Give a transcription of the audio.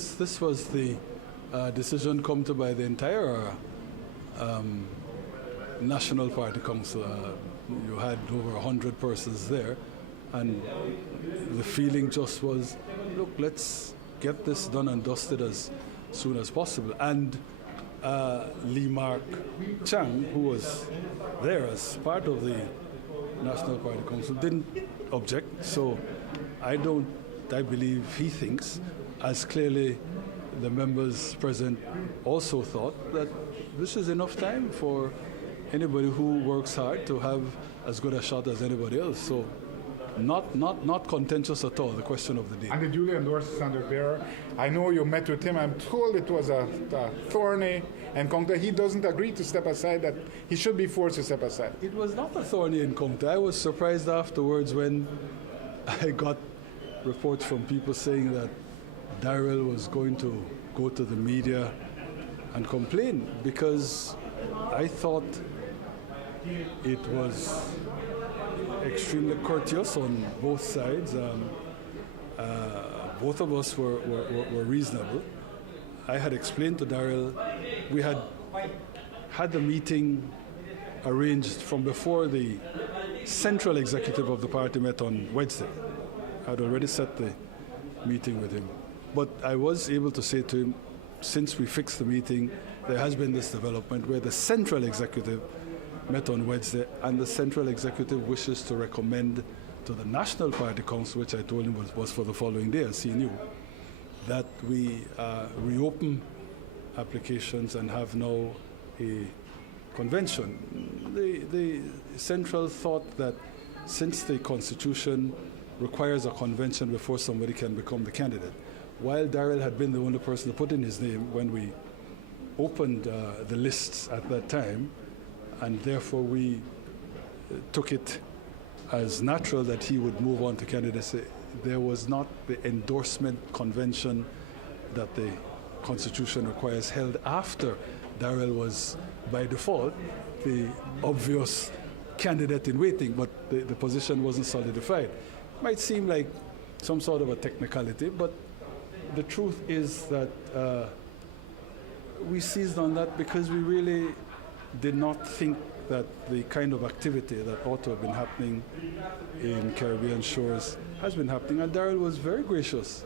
This was the decision come to by the entire National Party Council. You had over 100 persons there, and the feeling just was, look, let's get this done and dusted as soon as possible. And Lee Mark Chang, who was there as part of the National Party Council, didn't object. So I believe he thinks, as clearly the members present also thought, that this is enough time for anybody who works hard to have as good a shot as anybody else. So not contentious at all, the question of the day. And the duly endorsed standard bearer, I know you met with him. I'm told it was a thorny encounter. He doesn't agree to step aside, that he should be forced to step aside. It was not a thorny encounter. I was surprised afterwards when I got reports from people saying that Darrell was going to go to the media and complain, because I thought it was extremely courteous on both sides. Both of us were reasonable. I had explained to Darrell, we had the meeting arranged from before the central executive of the party met on Wednesday. I had already set the meeting with him. But I was able to say to him, since we fixed the meeting, there has been this development where the central executive met on Wednesday, and the central executive wishes to recommend to the National Party Council, which I told him was for the following day, as he knew, that we reopen applications and have now a convention. The central thought that since the Constitution requires a convention before somebody can become the candidate, while Darrell had been the only person to put in his name when we opened the lists at that time, and therefore we took it as natural that he would move on to candidacy, there was not the endorsement convention that the Constitution requires held after Darrell was, by default, the obvious candidate in waiting, but the position wasn't solidified. Might seem like some sort of a technicality, but the truth is that we seized on that because we really did not think that the kind of activity that ought to have been happening in Caribbean shores has been happening, and Darrell was very gracious.